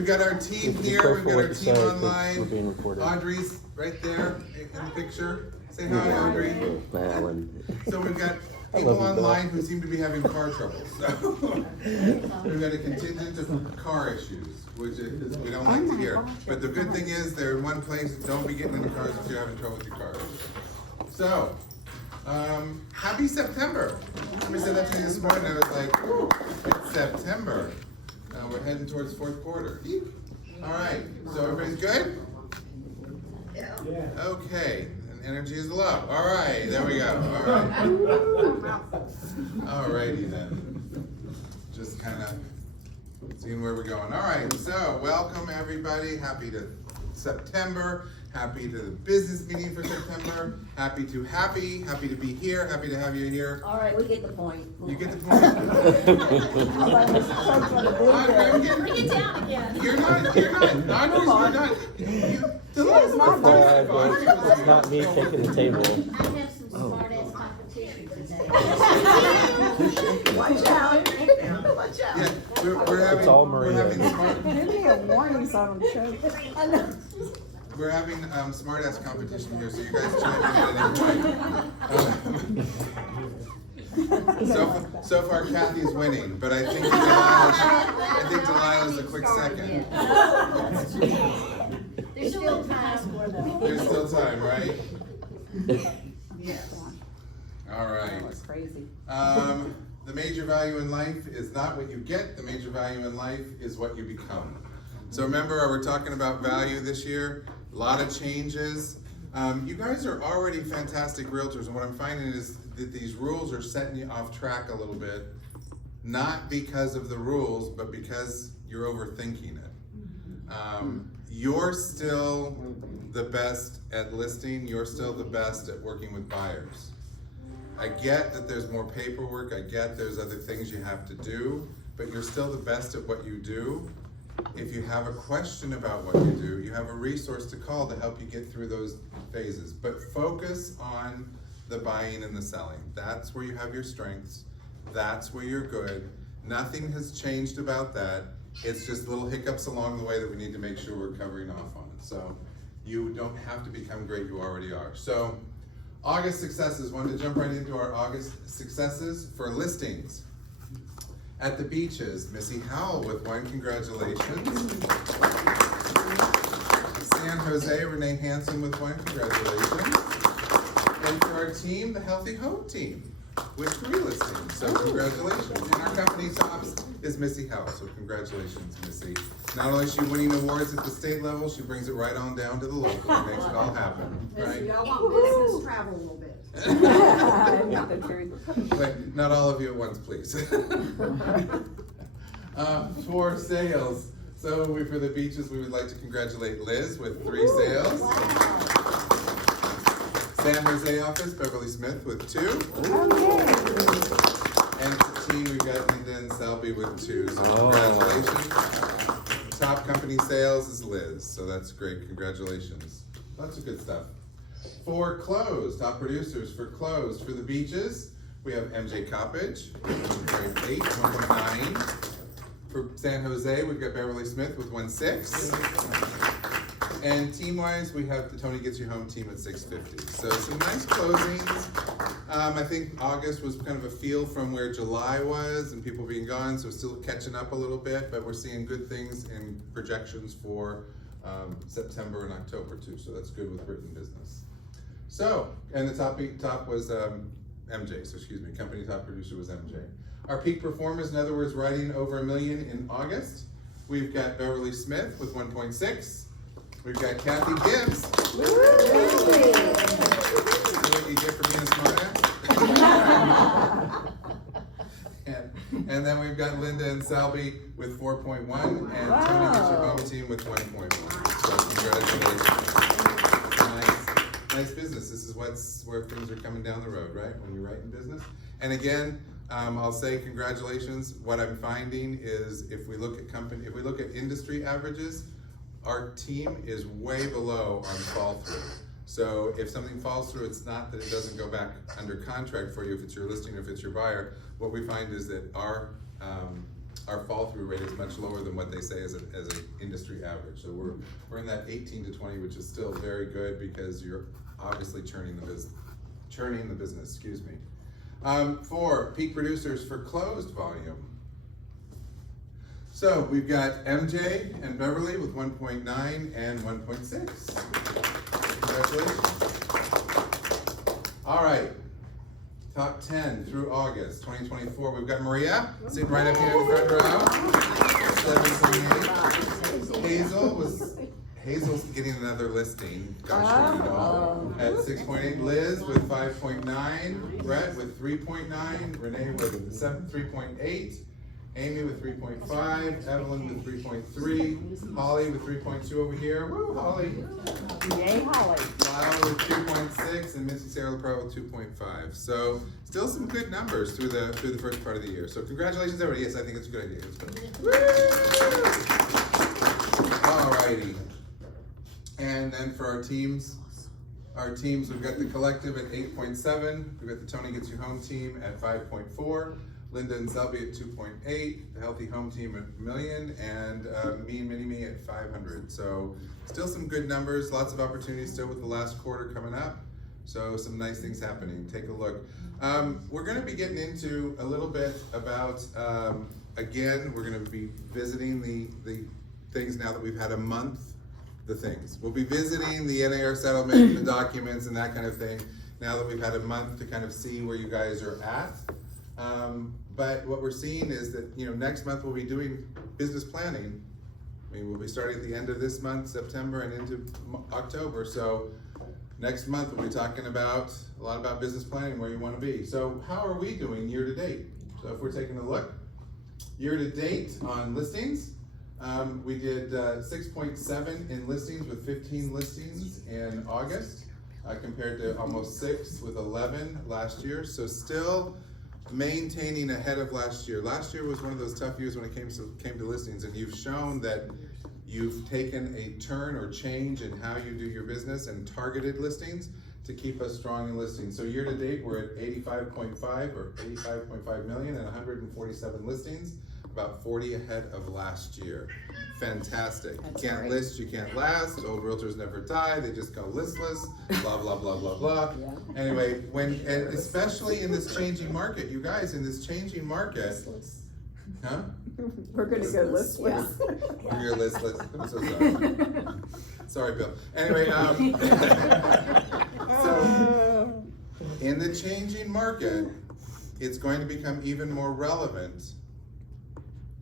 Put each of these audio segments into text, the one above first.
We've got our team here, we've got our team online. We're being recorded. Audrey's right there in the picture. Say hi, Audrey. So we've got people online who seem to be having car trouble. So we've got a contingent of car issues, which is, we don't like to hear. But the good thing is they're in one place. Don't be getting in the cars if you're having trouble with your cars. So, happy September. Somebody said that to me this morning. I was like, ooh, it's September. We're heading towards fourth quarter. All right, so everybody's good? Yeah. Okay, and energy is low. All right, there we go. All right. All righty then. Just kind of seeing where we're going. All right, so welcome everybody. Happy to September. Happy to the business meeting for September. Happy to be here. Happy to have you here. All right, we get the point. You get the point. Bring it down again. You're not, Andres, you're not. It's not me taking the table. I have some smart ass competition today. Watch out. Watch out. Yeah, we're having, It's all we're Maria. having smart. Give me a warning so I don't choke. We're having smart ass competition here, so you guys chime in at any point. So far Kathy's winning, but I think Delilah's a quick second. There's still time. There's still time, right? Yes. All right. That was crazy. The major value in life is not what you get. The major value in life is what you become. So remember, we're talking about value this year. A lot of changes. You guys are already fantastic realtors, and what I'm finding is that these rules are setting you off track a little bit, not because of the rules, but because you're overthinking it. You're still the best at listing. You're still the best at working with buyers. I get that there's more paperwork. I get there's other things you have to do, but you're still the best at what you do. If you have a question about what you do, you have a resource to call to help you get through those phases. But focus on the buying and the selling. That's where you have your strengths. That's where you're good. Nothing has changed about that. It's just little hiccups along the way that we need to make sure we're covering off on. So you don't have to become great, you already are. So August successes, wanted to jump right into our August successes for listings. At the beaches, Missy Howell with one, congratulations. San Jose, Renee Hansen with one, congratulations. And for our team, the Healthy Home team with 3 listings, so congratulations. And our company tops is Missy Howell, so congratulations, Missy. Not only is she winning awards at the state level, she brings it right on down to the local and makes it all happen, right? Y'all want business travel a little bit. Not the truth. But not all of you at once, please. For sales, so for the beaches, we would like to congratulate Liz with 3 sales. Wow. San Jose office, Beverly Smith with 2. And the team, we've got Linda and Selby with 2, so congratulations. Top company sales is Liz, so that's great, congratulations. Lots of good stuff. For closed, top producers for closed, for the beaches, we have MJ Coppage, 1.8, 1.9. For San Jose, we've got Beverly Smith with 1.6. And team-wise, we have the Tony Gets You Home team at 650. So some nice closings. I think August was kind of a feel from where July was and people being gone, so still catching up a little bit, but we're seeing good things and projections for September and October too, so that's good with written business. So, and the top was MJ, so excuse me, company top producer was MJ. Our peak performers, in other words, writing over $1 million in August, we've got Beverly Smith with 1.6. We've got Kathy Gibbs. See what you get for being a smartass? and then we've got Linda and Selby with 4.1 and Tony Gets Your Home team with 1.1. So congratulations. Nice business. This is where things are coming down the road, right? When you're writing business. And again, I'll say congratulations. What I'm finding is if we look at industry averages, our team is way below on fall through. So if something falls through, it's not that it doesn't go back under contract for you if it's your listing or if it's your buyer. What we find is that our our fall through rate is much lower than what they say as an industry average. So we're in that 18 to 20, which is still very good because you're obviously churning the business, excuse me. 4, peak producers for closed volume. So we've got MJ and Beverly with 1.9 and 1.6. Congratulations. All right, top 10 through August 2024. We've got Maria sitting right up here in the front row, 7.8. Hazel's getting another listing, gosh, you know, at 6.8. Liz with 5.9. Brett with 3.9. Renee with 3.8. Amy with 3.5, Evelyn with 3.3, Holly with 3.2 over here. Woo, Holly. Yay, Holly. Lyle with 2.6 and Missy Sarah LaPro with 2.5. So still some good numbers through the first part of the year. So congratulations, everybody. Yes, I think it's a good idea. It's good. Woo! Alrighty. And then for our teams, we've got the collective at 8.7. We've got the Tony Gets You Home team at 5.4. Linda and Selby at 2.8, the Healthy Home Team at 1 million, and me and Mini-Me at 500. So still some good numbers, lots of opportunities still with the last quarter coming up. So some nice things happening. Take a look. We're gonna be getting into a little bit about, again, we're gonna be visiting the things now that we've had a month, the things. We'll be visiting the NAR settlement, the documents and that kind of thing, now that we've had a month to kind of see where you guys are at. But what we're seeing is that, you know, next month we'll be doing business planning. I mean, we'll be starting at the end of this month, September, and into October. So next month we'll be talking a lot about business planning, where you want to be. So how are we doing year to date? So if we're taking a look, year to date on listings, we did 6.7 in listings with 15 listings in August, compared to almost 6 with 11 last year. So still maintaining ahead of last year. Last year was one of those tough years when it came to listings, and you've shown that you've taken a turn or change in how you do your business and targeted listings to keep us strong in listings. So year to date, we're at 85.5 million and 147 listings, about 40 ahead of last year. Fantastic. That's You can't great. list, you can't last. Old realtors never die, they just go listless, blah, blah, blah, blah, blah. Yeah. Anyway, and especially in this changing market, you guys, in this changing market, huh? We're gonna go listless. You're listless, I'm so sorry. Sorry, Bill. Anyway, so in the changing market, it's going to become even more relevant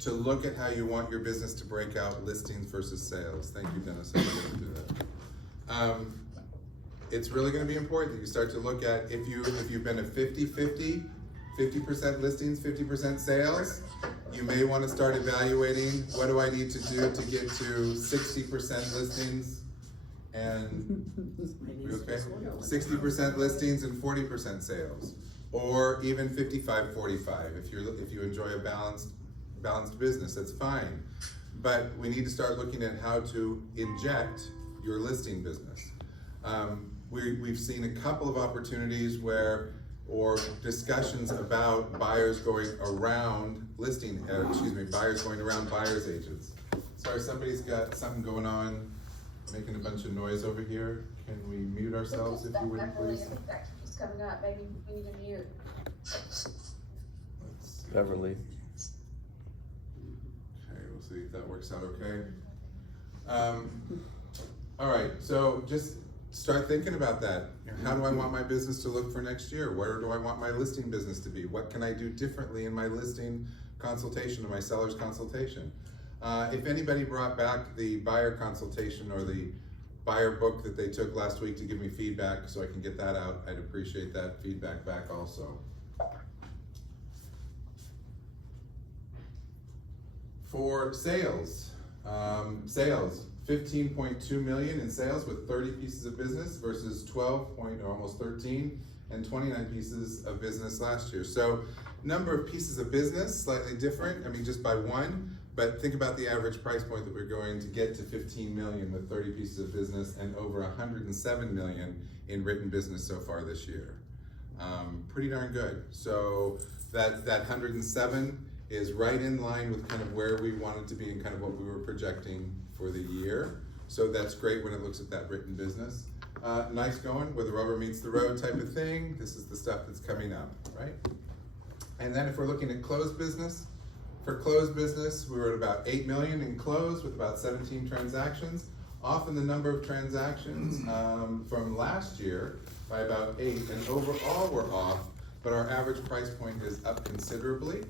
to look at how you want your business to break out listings versus sales. Thank you, Dennis. I'm gonna do that. It's really gonna be important that you start to look at, if you've been a 50-50, 50% listings, 50% sales, you may wanna start evaluating, what do I need to do to get to 60% listings and, we okay? 60% listings and 40% sales, or even 55-45 if you enjoy a balanced business, that's fine. But we need to start looking at how to inject your listing business. We've seen a couple of opportunities or discussions about buyers going around buyers going around buyer's agents. Sorry, somebody's got something going on, making a bunch of noise over here. Can we mute ourselves if you would, please? I think that keeps coming up, maybe we need to mute. Beverly. Okay, we'll see if that works out okay. All right, so just start thinking about that. How do I want my business to look for next year? Where do I want my listing business to be? What can I do differently in my listing consultation or my seller's consultation? If anybody brought back the buyer consultation or the buyer book that they took last week to give me feedback so I can get that out, I'd appreciate that feedback back also. For sales, 15.2 million in sales with 30 pieces of business versus 12 point, or almost 13, and 29 pieces of business last year. So number of pieces of business, slightly different, I mean just by one, but think about the average price point that we're going to get to 15 million with 30 pieces of business and over 107 million in written business so far this year. Pretty darn good. So that 107 is right in line with kind of where we wanted to be and kind of what we were projecting for the year. So that's great when it looks at that written business. Nice going, where the rubber meets the road type of thing. This is the stuff that's coming up, right? And then if we're looking at closed business, for closed business, we were at about 8 million in closed with about 17 transactions. Off in the number of transactions from last year by about 8, and overall we're off, but our average price point is up considerably,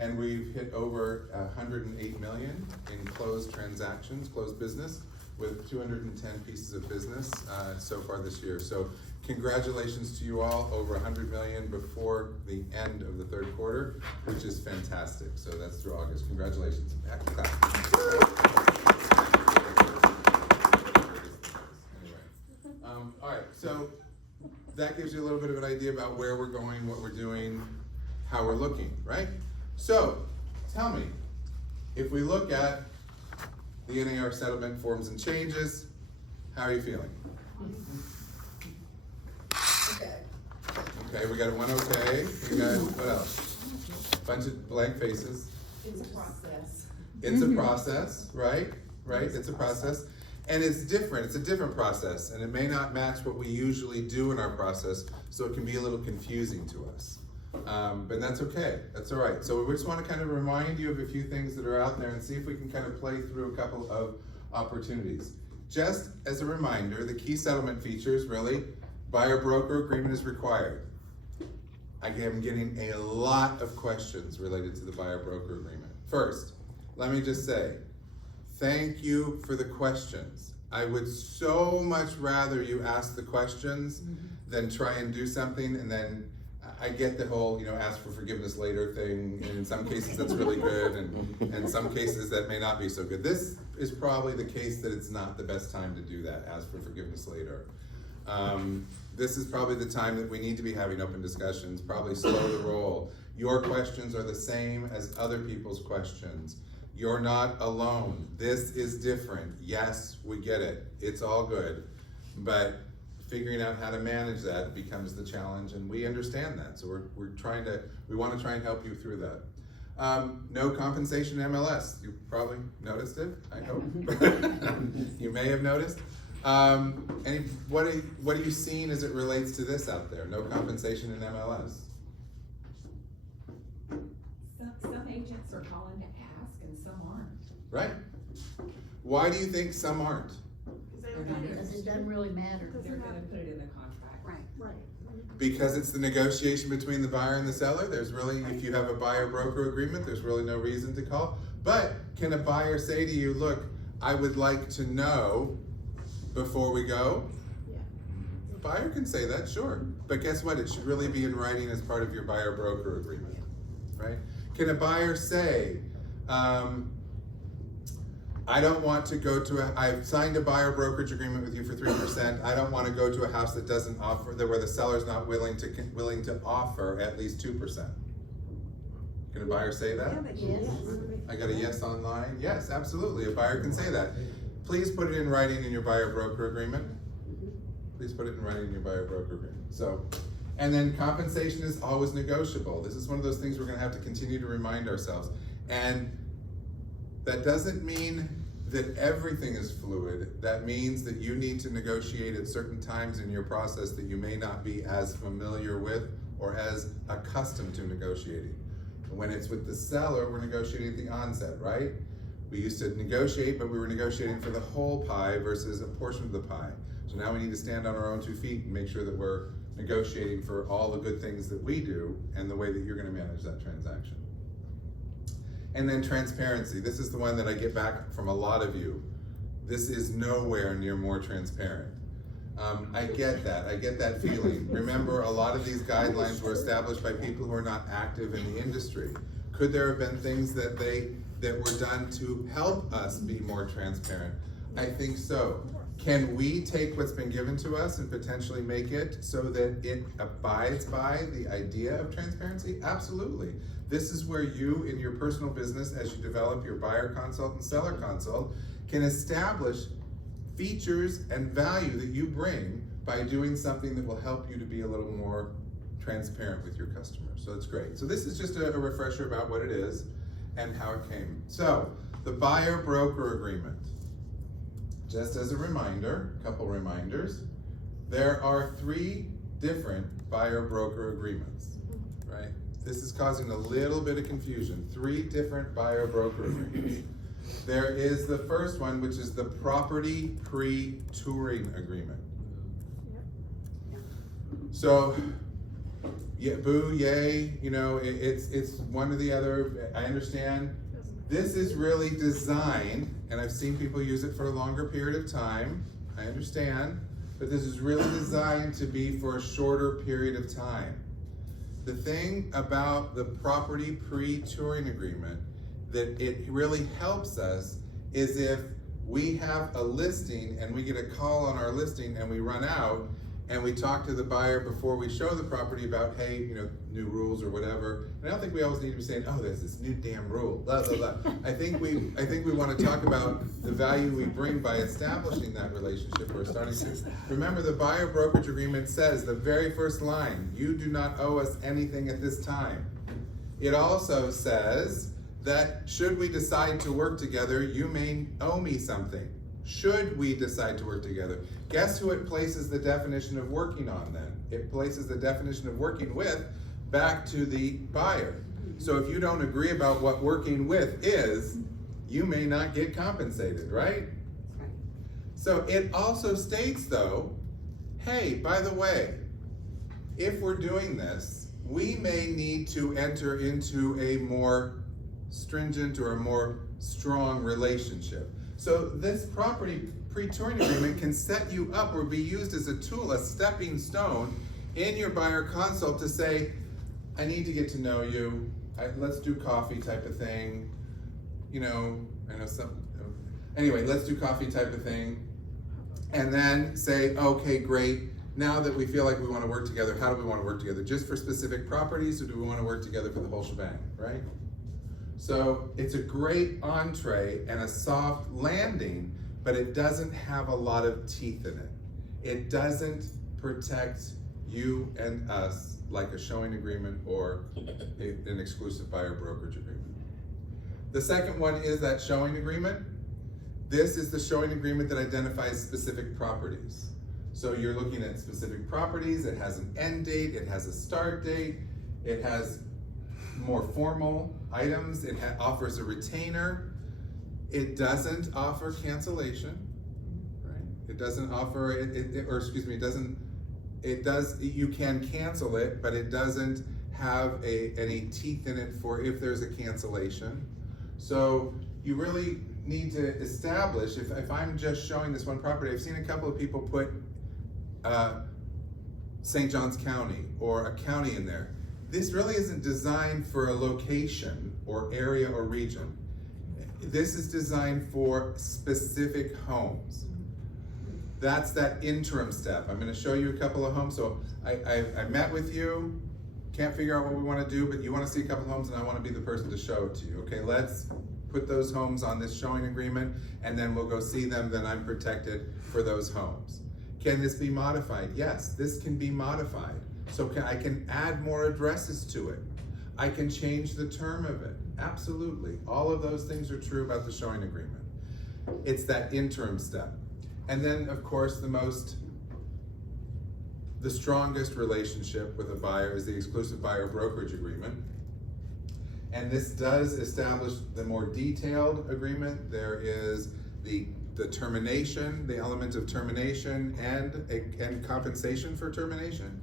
and we've hit over 108 million in closed transactions, closed business, with 210 pieces of business so far this year. So congratulations to you all, over 100 million before the end of the third quarter, which is fantastic. So that's through August. Congratulations. Back to class. All right, so that gives you a little bit of an idea about where we're going, what we're doing, how we're looking, right? So, tell me, if we look at the NAR settlement forms and changes, how are you feeling? Okay. Okay, we got one okay, we got, what else? Bunch of blank faces. It's a process. It's a process, right? Right, it's a process. And it's different, it's a different process, and it may not match what we usually do in our process, so it can be a little confusing to us. But that's okay, that's all right. So we just want to kind of remind you of a few things that are out there and see if we can kind of play through a couple of opportunities. Just as a reminder, the key settlement features really, buyer-broker agreement is required. I am getting a lot of questions related to the buyer-broker agreement. First, let me just say, thank you for the questions. I would so much rather you ask the questions than try and do something, and then I get the whole, ask for forgiveness later thing, and in some cases that's really good, and in some cases that may not be so good. This is probably the case that it's not the best time to do that, ask for forgiveness later. This is probably the time that we need to be having open discussions, probably slow the roll. Your questions are the same as other people's questions. You're not alone. This is different. Yes, we get it. It's all good. But figuring out how to manage that becomes the challenge, and we understand that. So we want to try and help you through that. No compensation MLS. You probably noticed it, I hope. You may have noticed. What are you seeing as it relates to this out there? No compensation in MLS. Some agents are calling to ask and some aren't. Right? Why do you think some aren't? Because it doesn't really matter. They're gonna put it in the contract. Right. Because it's the negotiation between the buyer and the seller. There's really, if you have a buyer-broker agreement, there's really no reason to call. But can a buyer say to you, look, I would like to know before we go? Yeah. The buyer can say that, sure. But guess what? It should really be in writing as part of your buyer-broker agreement, right? Can a buyer say, I don't want to go to I've signed a buyer brokerage agreement with you for 3%. I don't want to go to a house that doesn't offer, where the seller's not willing to offer at least 2%. Can a buyer say that? Yes. I got a yes online. Yes, absolutely. A buyer can say that. Please put it in writing in your buyer broker agreement. Please put it in writing in your buyer broker agreement. So, and then compensation is always negotiable. This is one of those things we're going to have to continue to remind ourselves. And that doesn't mean that everything is fluid. That means that you need to negotiate at certain times in your process that you may not be as familiar with or as accustomed to negotiating. When it's with the seller, we're negotiating at the onset, right? We used to negotiate, but we were negotiating for the whole pie versus a portion of the pie. So now we need to stand on our own 2 feet and make sure that we're negotiating for all the good things that we do and the way that you're going to manage that transaction. And then transparency. This is the one that I get back from a lot of you. This is nowhere near more transparent. I get that feeling. Remember, a lot of these guidelines were established by people who are not active in the industry. Could there have been things that were done to help us be more transparent? I think so. Can we take what's been given to us and potentially make it so that it abides by the idea of transparency? Absolutely. This is where you, in your personal business, as you develop your buyer consult and seller consult, can establish features and value that you bring by doing something that will help you to be a little more transparent with your customers. So that's great. So this is just a refresher about what it is. and how it came. So, the buyer-broker agreement. Just as a reminder, a couple reminders, there are 3 different buyer-broker agreements, right? This is causing a little bit of confusion. 3 different buyer-broker agreements. There is the first one, which is the property pre-touring agreement. So, yeah, boo, yay, you know, it's one or the other, I understand. This is really designed, and I've seen people use it for a longer period of time, I understand, but this is really designed to be for a shorter period of time. The thing about the property pre-touring agreement that it really helps us is if we have a listing and we get a call on our listing and we run out and we talk to the buyer before we show the property about, hey, you know, new rules or whatever. And I don't think we always need to be saying, oh, there's this new damn rule, blah, blah, blah. I think we want to talk about the value we bring by establishing that relationship or starting to. Remember, the buyer brokerage agreement says, the very first line, you do not owe us anything at this time. It also says that should we decide to work together, you may owe me something. Should we decide to work together. Guess who it places the definition of working on then? It places the definition of working with back to the buyer. So if you don't agree about what working with is, you may not get compensated, right? So it also states though, hey, by the way, if we're doing this, we may need to enter into a more stringent or a more strong relationship. So this property pre-touring agreement can set you up or be used as a tool, a stepping stone in your buyer consult to say, I need to get to know you, let's do coffee type of thing, you know, I know some, anyway, let's do coffee type of thing. And then say, okay, great, now that we feel like we want to work together, how do we want to work together? Just for specific properties, or do we want to work together for the whole shebang, right? So it's a great entree and a soft landing, but it doesn't have a lot of teeth in it. It doesn't protect you and us like a showing agreement or an exclusive buyer brokerage agreement. The second one is that showing agreement. This is the showing agreement that identifies specific properties. So you're looking at specific properties, it has an end date, it has a start date, it has more formal items, it offers a retainer. It doesn't offer cancellation, right? It doesn't offer, it does, you can cancel it, but it doesn't have any teeth in it for if there's a cancellation. So you really need to establish, if I'm just showing this one property, I've seen a couple of people put St. Johns County or a county in there. This really isn't designed for a location or area or region. This is designed for specific homes. That's that interim step. I'm going to show you a couple of homes. So I met with you, can't figure out what we want to do, but you want to see a couple of homes and I want to be the person to show it to you. Okay, let's put those homes on this showing agreement and then we'll go see them, then I'm protected for those homes. Can this be modified? Yes, this can be modified. So I can add more addresses to it. I can change the term of it. Absolutely. All of those things are true about the showing agreement. It's that interim step. And then, of course, the strongest relationship with a buyer is the exclusive buyer brokerage agreement. And this does establish the more detailed agreement. There is the termination, the element of termination and compensation for termination.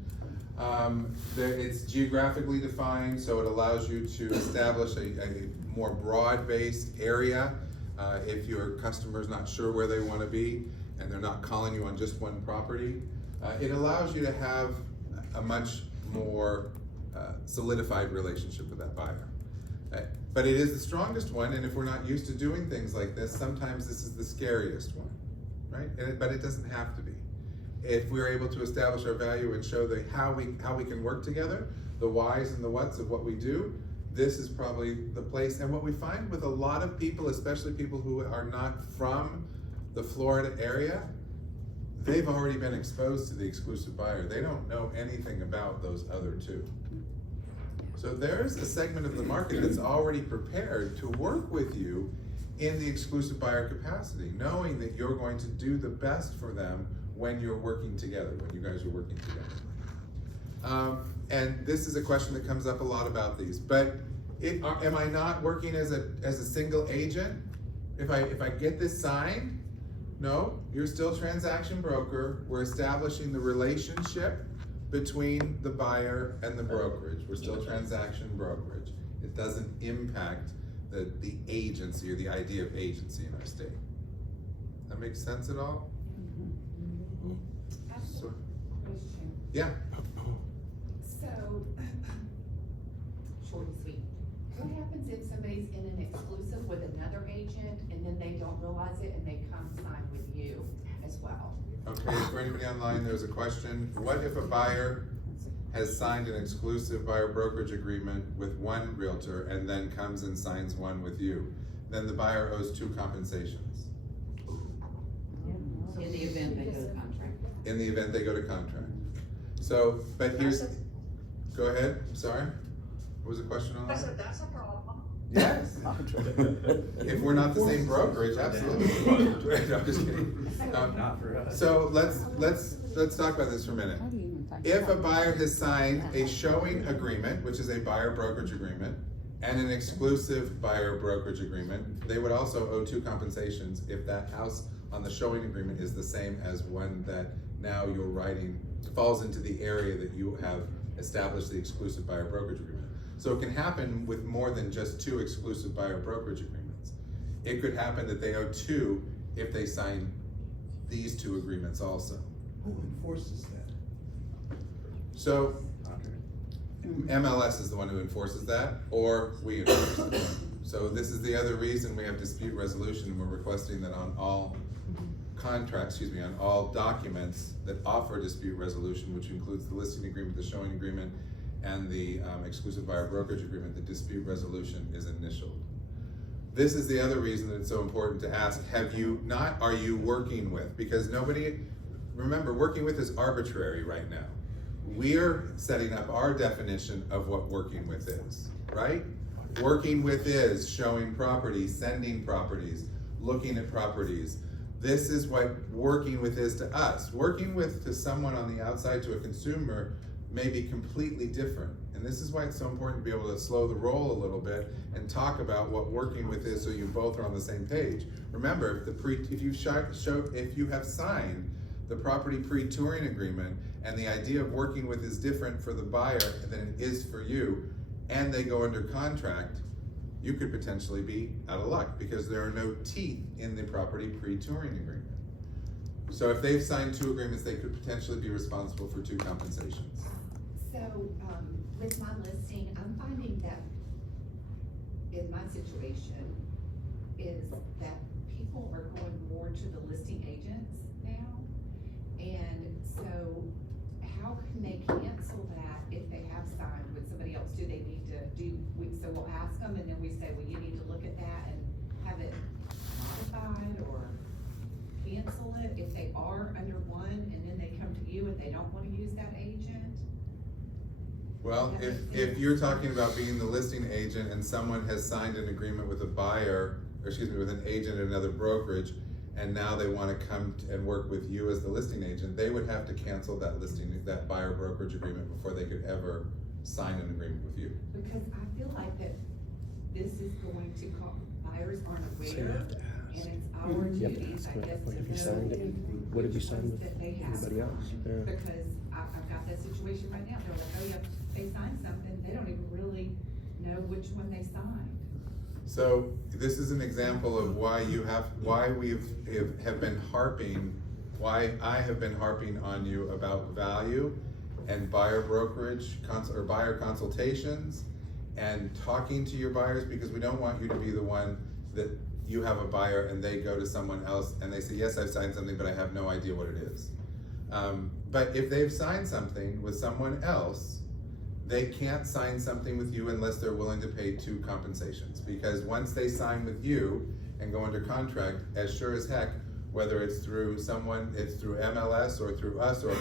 It's geographically defined, so it allows you to establish a more broad-based area if your customer's not sure where they want to be and they're not calling you on just one property. It allows you to have a much more solidified relationship with that buyer. But it is the strongest one, and if we're not used to doing things like this, sometimes this is the scariest one, right? But it doesn't have to be. If we're able to establish our value and show how we can work together, the whys and the whats of what we do, this is probably the place. And what we find with a lot of people, especially people who are not from the Florida area, they've already been exposed to the exclusive buyer. They don't know anything about those other two. So there's a segment of the market that's already prepared to work with you in the exclusive buyer capacity, knowing that you're going to do the best for them when you're working together, when you guys are working together. And this is a question that comes up a lot about these, but am I not working as a single agent? If I get this signed, no, you're still transaction broker. We're establishing the relationship between the buyer and the brokerage. We're still transaction brokerage. It doesn't impact the agency or the idea of agency in our state. That makes sense at all? So, Question. yeah. So, short and sweet. What happens if somebody's in an exclusive with another agent and then they don't realize it and they come sign with you as well? Okay, for anybody online, there's a question. What if a buyer has signed an exclusive buyer brokerage agreement with one realtor and then comes and signs one with you? Then the buyer owes 2 compensations. In the event they go to contract. In the event they go to contract. So, but here's, go ahead, I'm sorry. What was the question on that? That's a problem. Yes. If we're not the same brokerage, absolutely. No, I'm just kidding. Not for us. So let's talk about this for a minute. If a buyer has signed a showing agreement, which is a buyer brokerage agreement, and an exclusive buyer brokerage agreement, they would also owe 2 compensations if that house on the showing agreement is the same as one that now you're writing, falls into the area that you have established the exclusive buyer brokerage agreement. So it can happen with more than just 2 exclusive buyer brokerage agreements. It could happen that they owe 2 if they sign these 2 agreements also. Who enforces that? So MLS is the one who enforces that, or we enforce it. So this is the other reason we have dispute resolution, and we're requesting that on all contracts, on all documents that offer dispute resolution, which includes the listing agreement, the showing agreement, and the exclusive buyer brokerage agreement, the dispute resolution is initialed. This is the other reason that it's so important to ask, are you working with? Because remember, working with is arbitrary right now. We're setting up our definition of what working with is, right? Working with is showing properties, sending properties, looking at properties. This is what working with is to us. Working with to someone on the outside, to a consumer, may be completely different. And this is why it's so important to be able to slow the roll a little bit and talk about what working with is so you both are on the same page. Remember, if you have signed the property pre-touring agreement and the idea of working with is different for the buyer than it is for you, and they go under contract, you could potentially be out of luck because there are no teeth in the property pre-touring agreement. So if they've signed 2 agreements, they could potentially be responsible for 2 compensations. So, with my listing, I'm finding that in my situation is that people are going more to the listing agents now. And so how can they cancel that if they have signed with somebody else? Do they need to so we'll ask them and then we say, well, you need to look at that and have it modified or cancel it if they are under one and then they come to you and they don't wanna use that agent? Well, if you're talking about being the listing agent and someone has signed an agreement with a buyer, with an agent at another brokerage, and now they want to come and work with you as the listing agent, they would have to cancel that buyer brokerage agreement before they could ever sign an agreement with you. Because I feel like that this is going to buyers aren't So you aware, have to ask. and it's our You have to duties, ask I them, guess, what to have you know signed it? What have you which signed ones with that they have anybody else? signed. Yeah. Because I've got that situation right now, they're like, oh yeah, they signed something, they don't even really know which one they signed. So this is an example of why I have been harping on you about value and buyer brokerage or buyer consultations and talking to your buyers, because we don't want you to be the one that you have a buyer and they go to someone else and they say, yes, I've signed something, but I have no idea what it is. But if they've signed something with someone else, they can't sign something with you unless they're willing to pay 2 compensations. Because once they sign with you and go under contract, as sure as heck, whether it's through MLS or through us, or,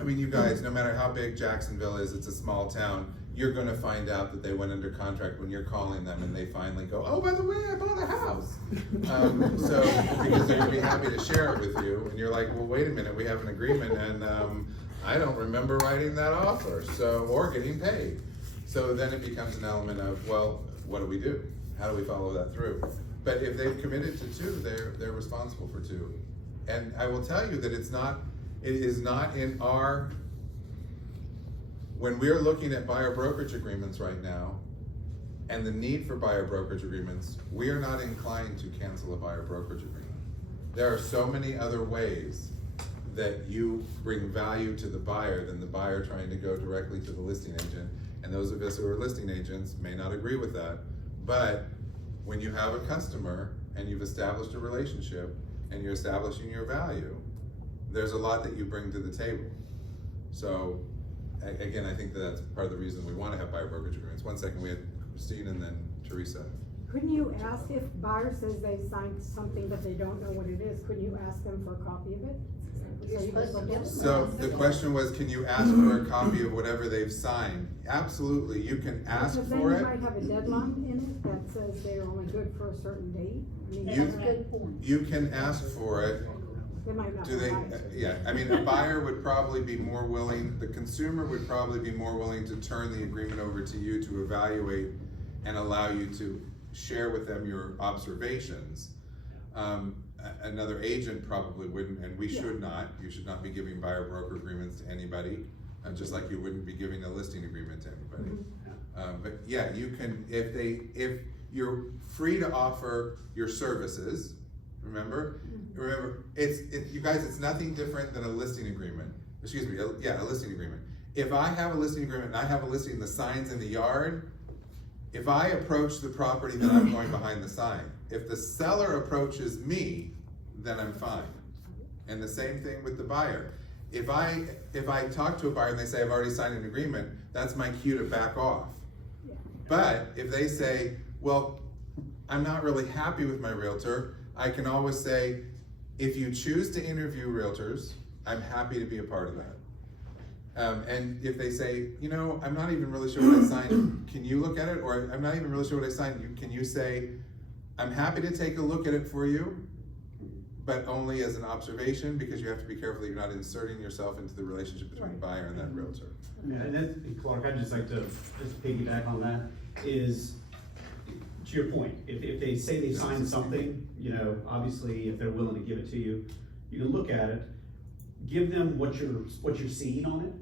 I mean, you guys, no matter how big Jacksonville is, it's a small town, you're gonna find out that they went under contract when you're calling them and they finally go, oh, by the way, I bought a house. So, because they're gonna be happy to share it with you, and you're like, well, wait a minute, we have an agreement, and, I don't remember writing that offer, so, or getting paid. So then it becomes an element of, well, what do we do? How do we follow that through? But if they've committed to 2, they're responsible for 2. And I will tell you that it is not in our, when we're looking at buyer brokerage agreements right now, and the need for buyer brokerage agreements, we are not inclined to cancel a buyer brokerage agreement. There are so many other ways that you bring value to the buyer than the buyer trying to go directly to the listing agent. And those of us who are listing agents may not agree with that, but when you have a customer and you've established a relationship and you're establishing your value, there's a lot that you bring to the table. So, again, I think that's part of the reason we want to have buyer brokerage agreements. One second, we had Christine and then Teresa. Couldn't you ask if buyer says they signed something but they don't know what it is, couldn't you ask them for a copy of it? You're supposed to give them So the question was, can you ask for a copy of whatever they've signed? Absolutely, you can ask Because then for you it. might have a deadline in it that says they're only good for a certain date. I mean, You- that's a good point. You can ask for it. They might not. Do they, provide it. yeah, I mean, a buyer would probably be more willing, the consumer would probably be more willing to turn the agreement over to you to evaluate and allow you to share with them your observations. Another agent probably wouldn't, and we should not. You should not be giving buyer broker agreements to anybody, just like you wouldn't be giving a listing agreement to anybody. But yeah, you can, if you're free to offer your services, remember, you guys, it's nothing different than a listing agreement. Excuse me, a listing agreement. If I have a listing agreement and I have a listing, the sign's in the yard, if I approach the property, then I'm going behind the sign. If the seller approaches me, then I'm fine. And the same thing with the buyer. If I talk to a buyer and they say, I've already signed an agreement, that's my cue to back off. But if they say, well, I'm not really happy with my realtor, I can always say, if you choose to interview realtors, I'm happy to be a part of that. And if they say, you know, I'm not even really sure what I signed, can you look at it? Or I'm not even really sure what I signed, can you say, I'm happy to take a look at it for you, but only as an observation, because you have to be careful that you're not inserting yourself into the relationship between the buyer and that realtor. Yeah, and then, Clark, I'd just like to just piggyback on that, is, to your point, if they say they signed something, you know, obviously, if they're willing to give it to you, you can look at it, give them what you're seeing on it,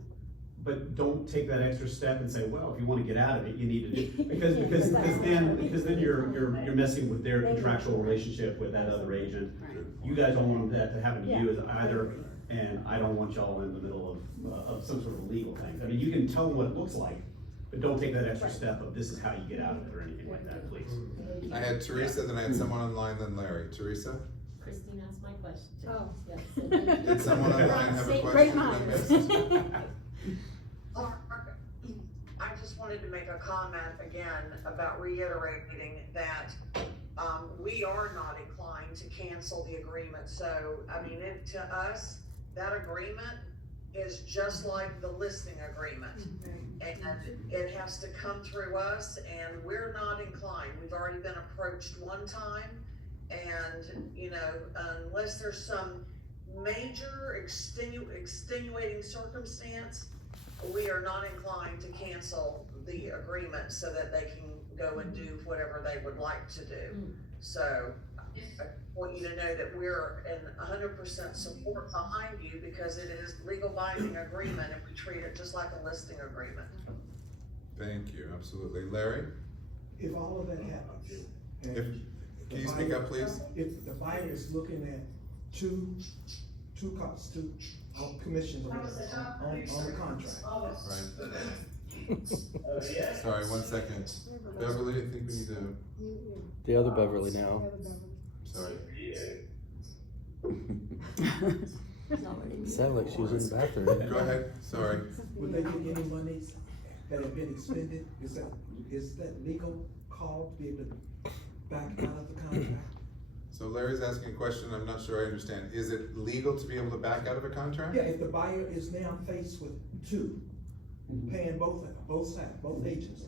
but don't take that extra step and say, well, if you wanna get out of it, you need to do, because then you're messing with their contractual relationship with that other agent. You guys don't want that to happen to you as either, and I don't want y'all in the middle of some sort of legal thing. I mean, you can tell them what it looks like, but don't take that extra step of this is how you get out of it or anything like that, please. I had Teresa, then I had someone online, then Larry. Teresa? Christine asked my question. Oh. Yes. Did someone online have a Great question I minds. missed? I just wanted to make a comment again about reiterating that, we are not inclined to cancel the agreement. So, I mean, to us, that agreement is just like the listing agreement. And it has to come through us, and we're not inclined. We've already been approached one time, and, you know, unless there's some major extenuating circumstance, we are not inclined to cancel the agreement so that they can go and do whatever they would like to do. So I want you to know that we're in 100% support behind you, because it is legal binding agreement and we treat it just like a listing agreement. Thank you, absolutely. Larry? If all of that happens. and Can you speak up, please? If the buyer is looking at two commissions on the contract. Right. Sorry, 1 second. Beverly, I think we need to, The other Beverly now. sorry. Sounded like she was in the bathroom. Go ahead, sorry. Would they get any monies that have been expended? Is that legal call to be able to back out of the contract? So Larry's asking a question, I'm not sure I understand. Is it legal to be able to back out of a contract? Yeah, if the buyer is now faced with two, paying both sides, both agents,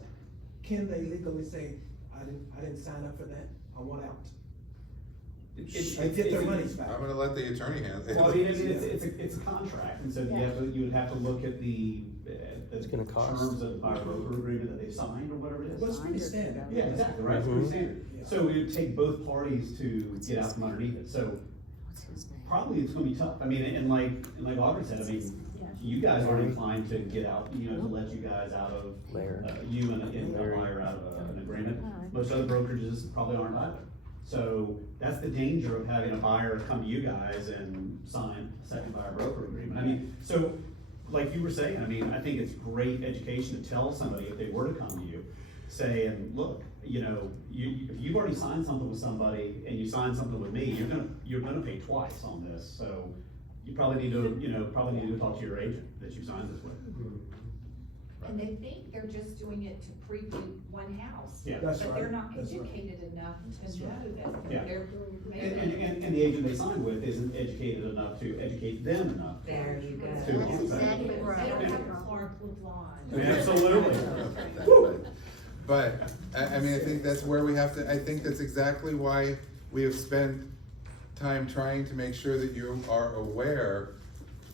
can they legally say, I didn't sign up for that, I want out? They get their monies back. I'm gonna let the attorney handle it. Well, I mean, it's a contract, and so you would have to look at the gonna cost. terms of the buyer broker agreement that they signed or whatever it is. But it's pretty standard. Yeah, exactly, right, it's pretty standard. So it would take both parties to get out from underneath it, so probably it's gonna be tough. I mean, and like Audrey said, I mean, you guys aren't inclined to get out, you know, to let you guys out of, you and a buyer out of an agreement. Most other brokerages probably aren't either. So that's the danger of having a buyer come to you guys and sign a second buyer broker agreement. I mean, so like you were saying, I mean, I think it's great education to tell somebody if they were to come to you, say, and look, you know, if you've already signed something with somebody and you signed something with me, you're gonna pay twice on this. So you probably need to talk to your agent that you signed this with. And they think they're just doing it to preview one house. Yeah. That's But right. they're not That's right. educated enough That's to know right. that Yeah. they're maybe. And the agent they signed with isn't educated enough to educate them enough. There you go. To- That's exactly They right. don't have a Clark with lawn. Absolutely. But, I mean, I think that's where we have to, I think that's exactly why we have spent time trying to make sure that you are aware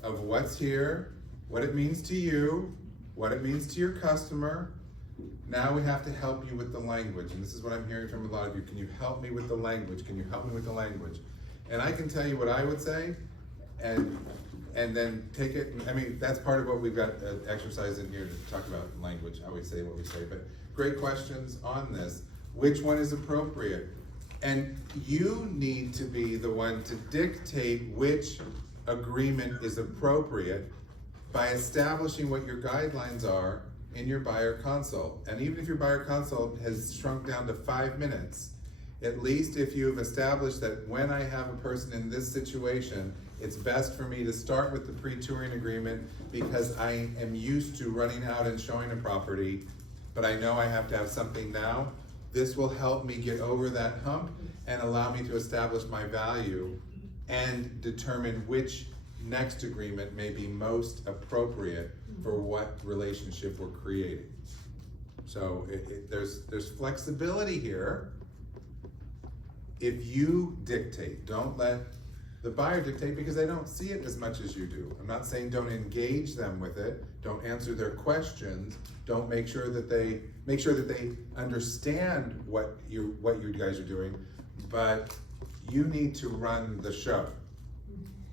of what's here, what it means to you, what it means to your customer. Now we have to help you with the language, and this is what I'm hearing from a lot of you. Can you help me with the language? Can you help me with the language? And I can tell you what I would say, and then take it, I mean, that's part of what we've got exercise in here to talk about language, how we say what we say, but great questions on this. Which one is appropriate? And you need to be the one to dictate which agreement is appropriate by establishing what your guidelines are in your buyer consult. And even if your buyer consult has shrunk down to 5 minutes, at least if you've established that when I have a person in this situation, it's best for me to start with the pre-touring agreement because I am used to running out and showing a property, but I know I have to have something now. This will help me get over that hump and allow me to establish my value and determine which next agreement may be most appropriate for what relationship we're creating. So there's flexibility here. If you dictate, don't let the buyer dictate because they don't see it as much as you do. I'm not saying don't engage them with it, don't answer their questions, don't make sure that they understand what you guys are doing, but you need to run the show.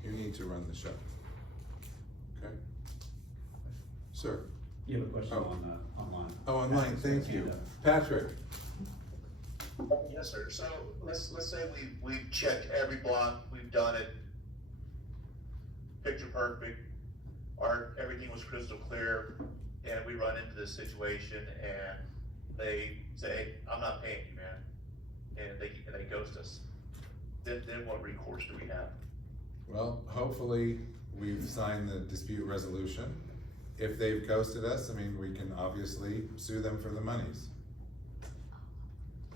You need to run the show. Okay? Sir? You have a question Oh. on online. Oh, online, thank you. Patrick? Yes, sir. So let's say we've checked every block, we've done it, picture perfect, everything was crystal clear, and we run into this situation and they say, I'm not paying you, man, and they ghost us. Then what recourse do we have? Well, hopefully we've signed the dispute resolution. If they've ghosted us, I mean, we can obviously sue them for the monies.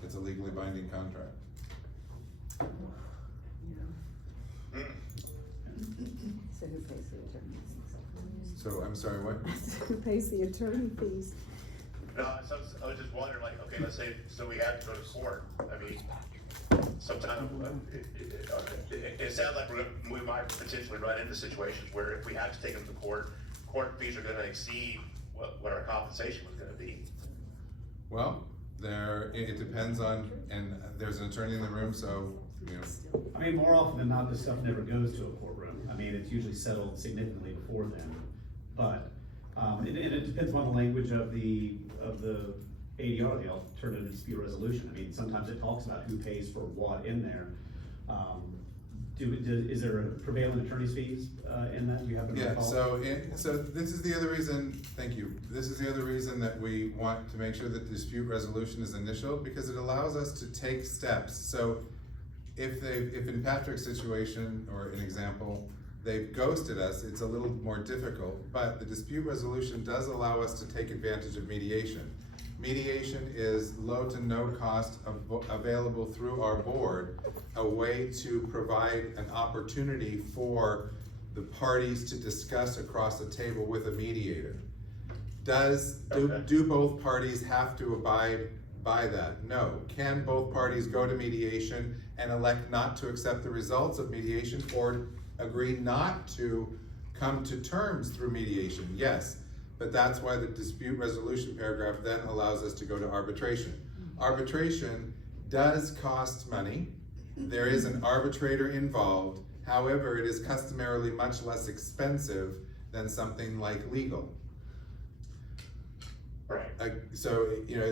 It's a legally binding contract. So who pays the attorney? So, I'm sorry, what? Who pays the attorney fees? No, so I was just wondering, like, okay, let's say, so we have to go to court. I mean, sometimes it sounds like we might potentially run into situations where if we have to take them to court fees are gonna exceed what our compensation was gonna be. Well, it depends on, and there's an attorney in the room, so, you know. I mean, more often than not, this stuff never goes to a courtroom. I mean, it's usually settled significantly before then. But, and it depends on the language of the ADR, the alternative dispute resolution. I mean, sometimes it talks about who pays for what in there. Is there a prevailing attorney's fees in that? Do you happen to Yeah, recall? so this is the other reason, thank you, this is the other reason that we want to make sure that dispute resolution is initial, because it allows us to take steps. So if in Patrick's situation, or an example, they've ghosted us, it's a little more difficult, but the dispute resolution does allow us to take advantage of mediation. Mediation is low to no cost available through our board, a way to provide an opportunity for the parties to discuss across the table with a mediator. do both parties have to abide by that? No. Can both parties go to mediation and elect not to accept the results of mediation or agree not to come to terms through mediation? Yes. But that's why the dispute resolution paragraph then allows us to go to arbitration. Arbitration does cost money. There is an arbitrator involved. However, it is customarily much less expensive than something like legal. Right. So, you know,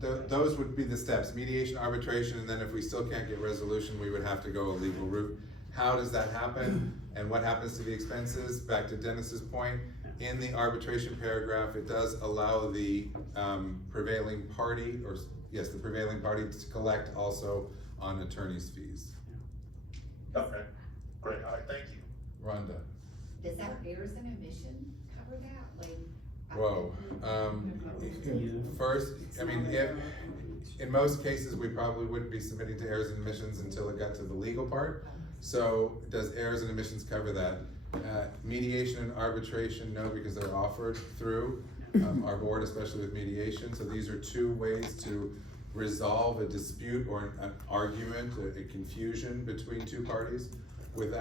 those would be the steps: mediation, arbitration, and then if we still can't get resolution, we would have to go a legal route. How does that happen, and what happens to the expenses? Back to Dennis's point, in the arbitration paragraph, it does allow the prevailing party, the prevailing party to collect also on attorney's fees. Okay, great, all right, thank you. Rhonda. Does that errors and omission cover that, like? Whoa, first, I mean, in most cases, we probably wouldn't be submitting to errors and omissions until it got to the legal part. So does errors and omissions cover that? Mediation and arbitration, no, because they're offered through our board, especially with mediation. So these are two ways to resolve a dispute or an argument, a confusion between two parties with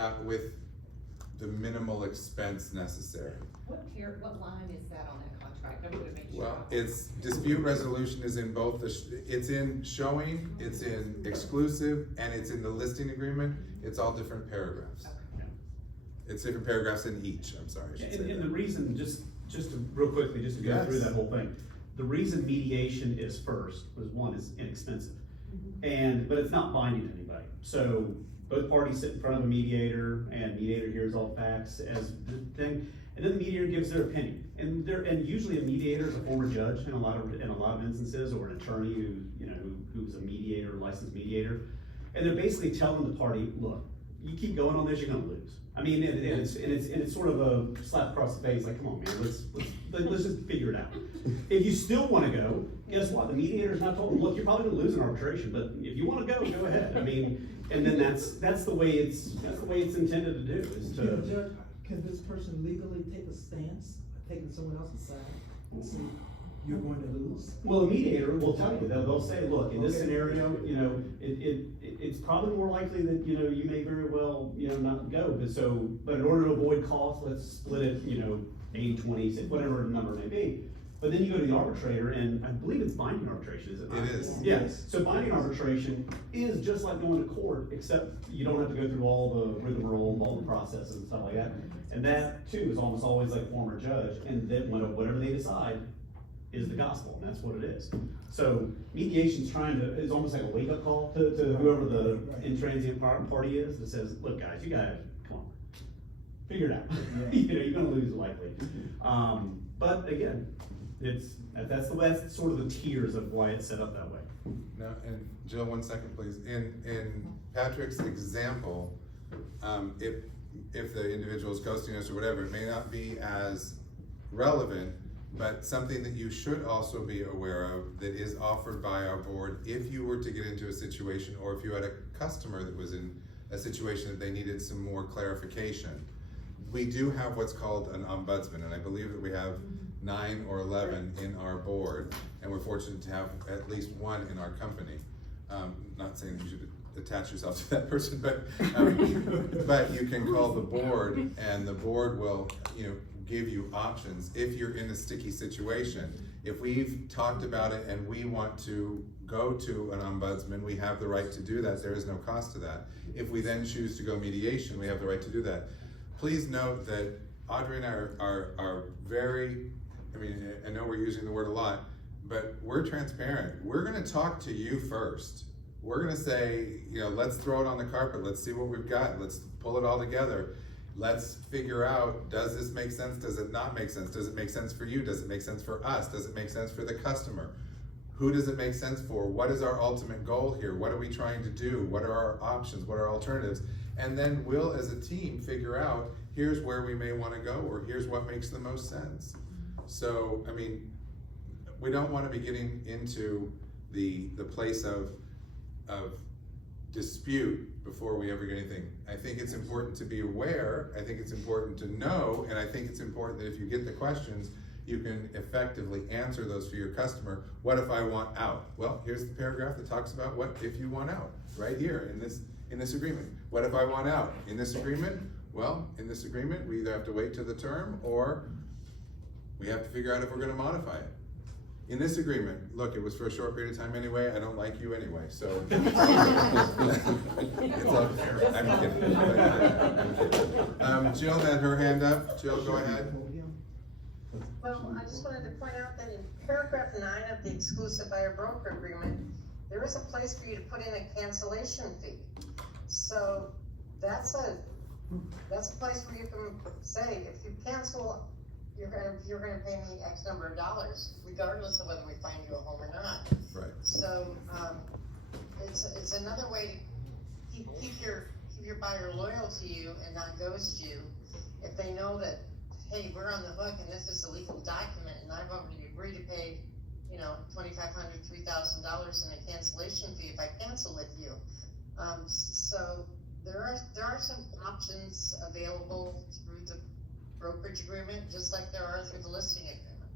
the minimal expense necessary. What line is that on that contract? I'm gonna make sure. Well, it's dispute resolution is in both it's in showing, it's in exclusive, and it's in the listing agreement. It's all different paragraphs. Okay. It's different paragraphs in each, I'm sorry. I should say And that. the reason, just to, real quickly, just to go through that whole thing, the reason mediation is first was one, is inexpensive. But it's not binding to anybody. So both parties sit in front of a mediator, and mediator hears all facts as the thing, and then the mediator gives their opinion. And usually a mediator is a former judge in a lot of instances, or an attorney who's a mediator, licensed mediator. And they're basically telling the party, look, you keep going on this, you're gonna lose. I mean, and it's sort of a slap across the face, like, come on, man, let's just figure it out. If you still wanna go, guess what? The mediator's not told them, look, you're probably gonna lose in arbitration, but if you wanna go ahead. I mean, and then that's the way it's intended to do, is to. Judge, can this person legally take a stance, taking someone else's side, and say, you're going to lose? Well, a mediator will tell you, they'll say, look, in this scenario, it's probably more likely that, you may very well, not go, but in order to avoid costs, let's split it, 80-20, whatever the number may be. But then you go to the arbitrator, and I believe it's binding arbitration, is it not? It is. Yeah, so binding arbitration is just like going to court, except you don't have to go through all the rigmarole and all the processes and stuff like that. And that too is almost always like a former judge, and then whatever they decide is the gospel, and that's what it is. So mediation's is almost like a wake-up call to whoever the intransient party is, that says, look guys, you gotta, come on, figure it out. You're gonna lose likely. But again, that's sort of the tiers of why it's set up that way. No, and Jill, 1 second, please. In Patrick's example, if the individual is ghosting us or whatever, it may not be as relevant, but something that you should also be aware of that is offered by our board if you were to get into a situation, or if you had a customer that was in a situation that they needed some more clarification. We do have what's called an ombudsman, and I believe that we have 9 or 11 in our board, and we're fortunate to have at least one in our company. Not saying that you should attach yourself to that person, but you can call the board, and the board will, give you options if you're in a sticky situation. If we've talked about it and we want to go to an ombudsman, we have the right to do that. There is no cost to that. If we then choose to go mediation, we have the right to do that. Please note that Audrey and I are very, I know we're using the word a lot, but we're transparent. We're gonna talk to you first. We're gonna say, let's throw it on the carpet. Let's see what we've got. Let's pull it all together. Let's figure out, does this make sense? Does it not make sense? Does it make sense for you? Does it make sense for us? Does it make sense for the customer? Who does it make sense for? What is our ultimate goal here? What are we trying to do? What are our options? What are our alternatives? And then we'll, as a team, figure out, here's where we may wanna go, or here's what makes the most sense. So, we don't wanna be getting into the place of dispute before we ever get anything. I think it's important to be aware, I think it's important to know, and I think it's important that if you get the questions, you can effectively answer those for your customer. What if I want out? Well, here's the paragraph that talks about what if you want out, right here in this agreement. What if I want out? In this agreement, well, in this agreement, we either have to wait to the term or we have to figure out if we're gonna modify it. In this agreement, look, it was for a short period of time anyway, I don't like you anyway, so. It's all fair, I'm kidding. Jill had her hand up, Jill, go ahead. Well, I just wanted to point out that in paragraph 9 of the exclusive buyer broker agreement, there is a place for you to put in a cancellation fee. So that's a place where you can say, if you cancel, you're gonna pay me X number of dollars, regardless of whether we find you a home or not. Right. So, it's another way to keep your buyer loyal to you and not ghost you. If they know that, hey, we're on the hook and this is a legal document and I've already agreed to pay, $2,500, $3,000 in a cancellation fee if I cancel with you. So there are some options available through the brokerage agreement, just like there are through the listing agreement.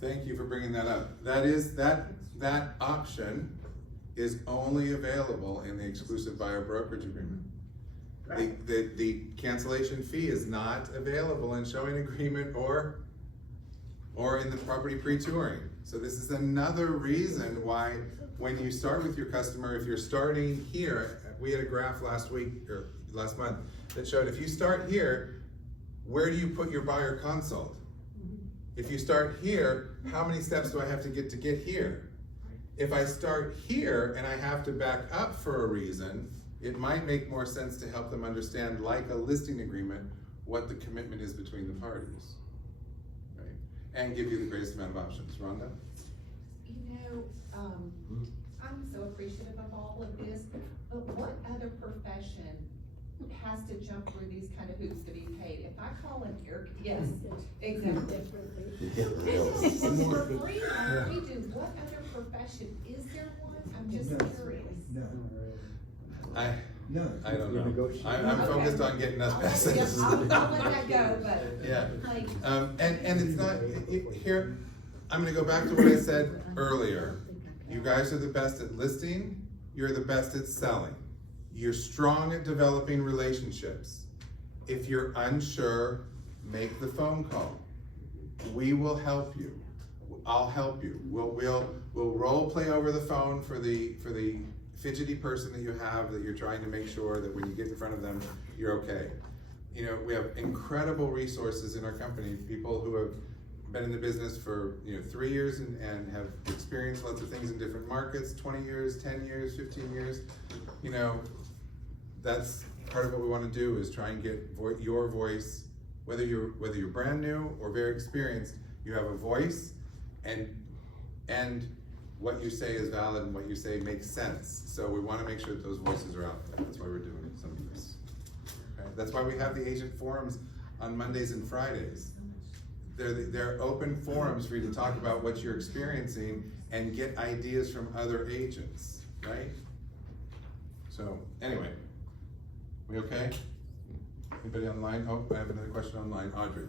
Thank you for bringing that up. That option is only available in the exclusive buyer brokerage agreement. Right. The cancellation fee is not available in showing agreement or in the property pre-touring. So this is another reason why when you start with your customer, if you're starting here, we had a graph last month that showed if you start here, where do you put your buyer consult? If you start here, how many steps do I have to get here? If I start here and I have to back up for a reason, it might make more sense to help them understand, like a listing agreement, what the commitment is between the parties, right? And give you the greatest amount of options. Rhonda? I'm so appreciative of all of this, but what other profession has to jump through these kind of hoops to be paid? If I call an yes, exactly. This is for free, like we do. What other profession, is there one? I'm just curious. I don't know. Negotiate. I'm focused on getting us past this. I'll let that go, but. Yeah. Like, And it's not, here, I'm gonna go back to what I said earlier. You guys are the best at listing, you're the best at selling. You're strong at developing relationships. If you're unsure, make the phone call. We will help you. I'll help you. We'll role play over the phone for the fidgety person that you have that you're trying to make sure that when you get in front of them, you're okay. We have incredible resources in our company, people who have been in the business for 3 years and have experienced lots of things in different markets, 20 years, 10 years, 15 years. That's part of what we want to do, is try and get your voice, whether you're brand new or very experienced, you have a voice, and what you say is valid and what you say makes sense. So we want to make sure that those voices are out there. That's why we're doing some of this. Okay? That's why we have the agent forums on Mondays and Fridays. They're open forums for you to talk about what you're experiencing and get ideas from other agents, right? So anyway, we okay? Anybody online? Oh, I have another question online. Audrey.